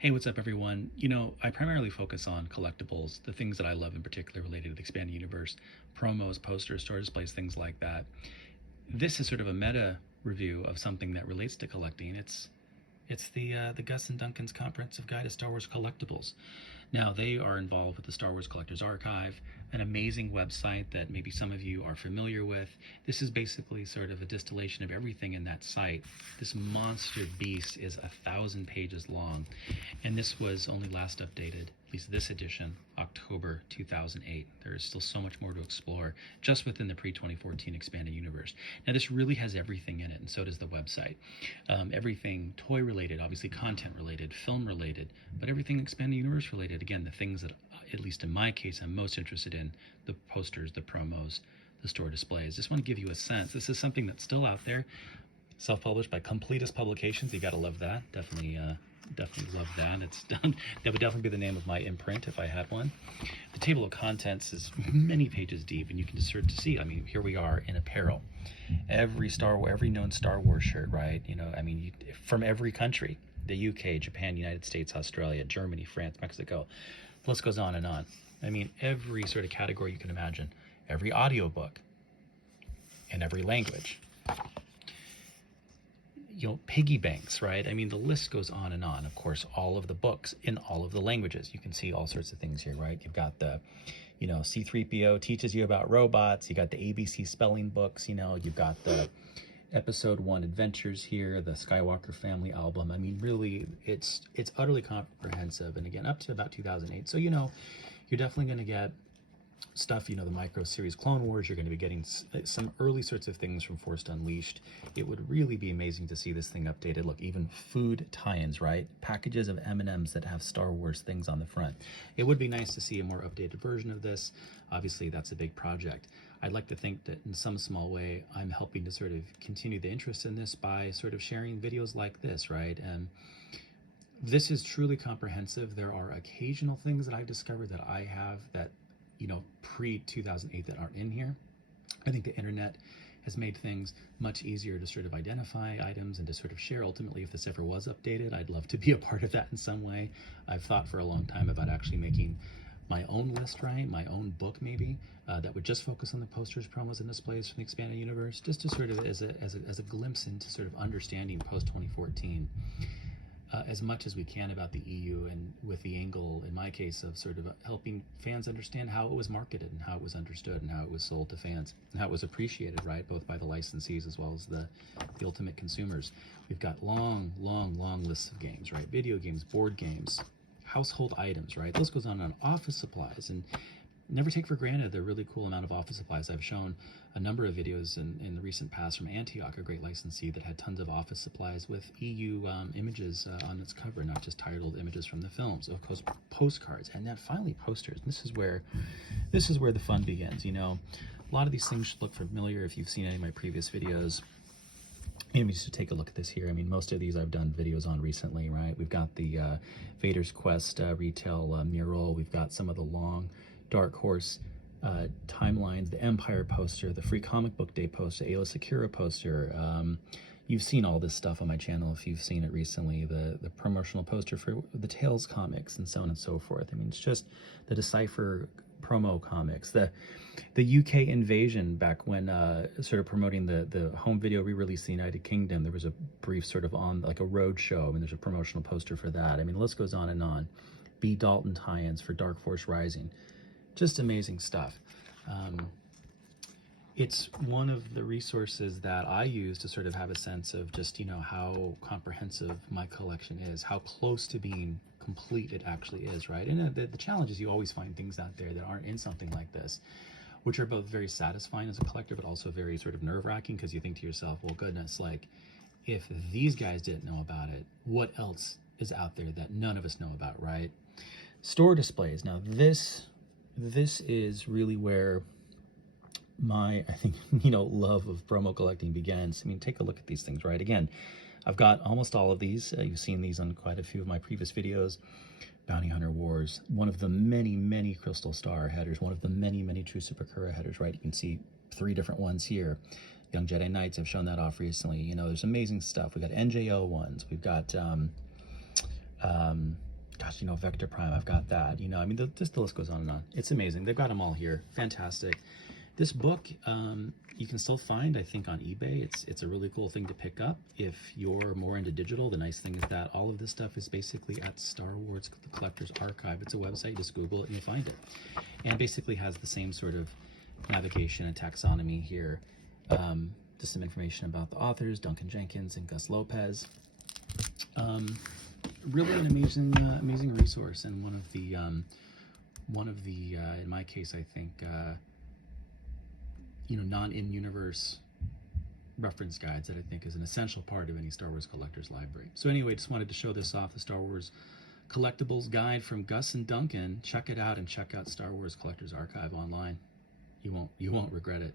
Hey, what's up, everyone? I primarily focus on collectibles, the things that I love in particular related to the expanded universe, promos, posters, store displays, things like that. This is sort of a meta review of something that relates to collecting. It's the Gus and Duncan's Comprehensive Guide to Star Wars Collectibles. Now, they are involved with the Star Wars Collectors Archive, an amazing website that maybe some of you are familiar with. This is basically sort of a distillation of everything in that site. This monster beast is 1,000 pages long, and this was only last updated, at least this edition, October 2008. There is still so much more to explore just within the pre-2014 expanded universe. Now, this really has everything in it, and so does the website. Everything toy related, obviously content related, film related, but everything expanded universe related. Again, the things that, at least in my case, I'm most interested in: the posters, the promos, the store displays. Just want to give you a sense. This is something that's still out there, self-published by Completionist Publications. You gotta love that. Definitely love that. It's done. That would definitely be the name of my imprint if I had one. The table of contents is many pages deep, and you can just start to see. I mean, here we are in apparel. Every known Star Wars shirt, right? From every country: the UK, Japan, United States, Australia, Germany, France, Mexico. The list goes on and on. I mean, every sort of category you can imagine. Every audiobook in every language. Piggy banks, right? I mean, the list goes on and on. Of course, all of the books in all of the languages. You can see all sorts of things here, right? You've got the, C-3PO teaches you about robots. You got the ABC spelling books. You've got the Episode 1 Adventures here, the Skywalker Family album. I mean, really, it's utterly comprehensive. And again, up to about 2008. So, you're definitely going to get stuff, the micro series Clone Wars. You're going to be getting some early sorts of things from Force Unleashed. It would really be amazing to see this thing updated. Look, even food tie-ins, right? Packages of M&Ms that have Star Wars things on the front. It would be nice to see a more updated version of this. Obviously, that's a big project. I'd like to think that in some small way, I'm helping to sort of continue the interest in this by sort of sharing videos like this, right? And this is truly comprehensive. There are occasional things that I've discovered that I have that pre-2008 that aren't in here. I think the internet has made things much easier to sort of identify items and to sort of share. Ultimately, if this ever was updated, I'd love to be a part of that in some way. I've thought for a long time about actually making my own list, right? My own book, maybe, that would just focus on the posters, promos, and displays from the expanded universe, just to sort of as a glimpse into sort of understanding post-2014. As much as we can about the EU, and with the angle, in my case, of sort of helping fans understand how it was marketed and how it was understood and how it was sold to fans and how it was appreciated, right, both by the licensees as well as the ultimate consumers. We've got long lists of games, right? Video games, board games, household items, right? This goes on office supplies, and never take for granted the really cool amount of office supplies. I've shown a number of videos in the recent past from Antioch, a great licensee that had tons of office supplies with EU images on its cover, not just titled images from the films. Of course, postcards, and then finally posters. And this is where the fun begins. A lot of these things should look familiar if you've seen any of my previous videos. Maybe just to take a look at this here. I mean, most of these I've done videos on recently, right? We've got the Vader's Quest retail mural. We've got some of the long Dark Horse timelines, the Empire poster, the Free Comic Book Day poster, Ayla Secura poster. You've seen all this stuff on my channel if you've seen it recently. The promotional poster for the Tales comics and so on and so forth. I mean, it's just the Decipher promo comics, the UK invasion back when sort of promoting the home video re-release in the United Kingdom. There was a brief sort of on like a road show. I mean, there's a promotional poster for that. I mean, the list goes on and on. B. Dalton tie-ins for Dark Force Rising. Just amazing stuff. It's one of the resources that I use to sort of have a sense of just, how comprehensive my collection is, how close to being complete it actually is, right? And the challenge is you always find things out there that aren't in something like this, which are both very satisfying as a collector, but also very sort of nerve-wracking, because you think to yourself, well, goodness, like, if these guys didn't know about it, what else is out there that none of us know about, right? Store displays. Now, this is really where my, I think, love of promo collecting begins. I mean, take a look at these things, right? Again, I've got almost all of these. You've seen these on quite a few of my previous videos. Bounty Hunter Wars, one of the many Crystal Star headers, one of the many True Supercura headers, right? You can see 3 different ones here. Young Jedi Knights, I've shown that off recently. There's amazing stuff. We've got NJO ones. We've got Gosh, Vector Prime, I've got that. I mean, just the list goes on and on. It's amazing. They've got them all here. Fantastic. This book, you can still find, I think, on eBay. It's a really cool thing to pick up if you're more into digital. The nice thing is that all of this stuff is basically at Star Wars, the Collector's Archive. It's a website. Just Google it and you'll find it. And basically has the same sort of navigation and taxonomy here. Just some information about the authors, Duncan Jenkins and Gus Lopez. Really an amazing resource, and one of the in my case, I think, non-in-universe reference guides that I think is an essential part of any Star Wars collector's library. So anyway, just wanted to show this off, the Star Wars Collectibles guide from Gus and Duncan. Check it out, and check out Star Wars Collector's Archive online. You won't regret it.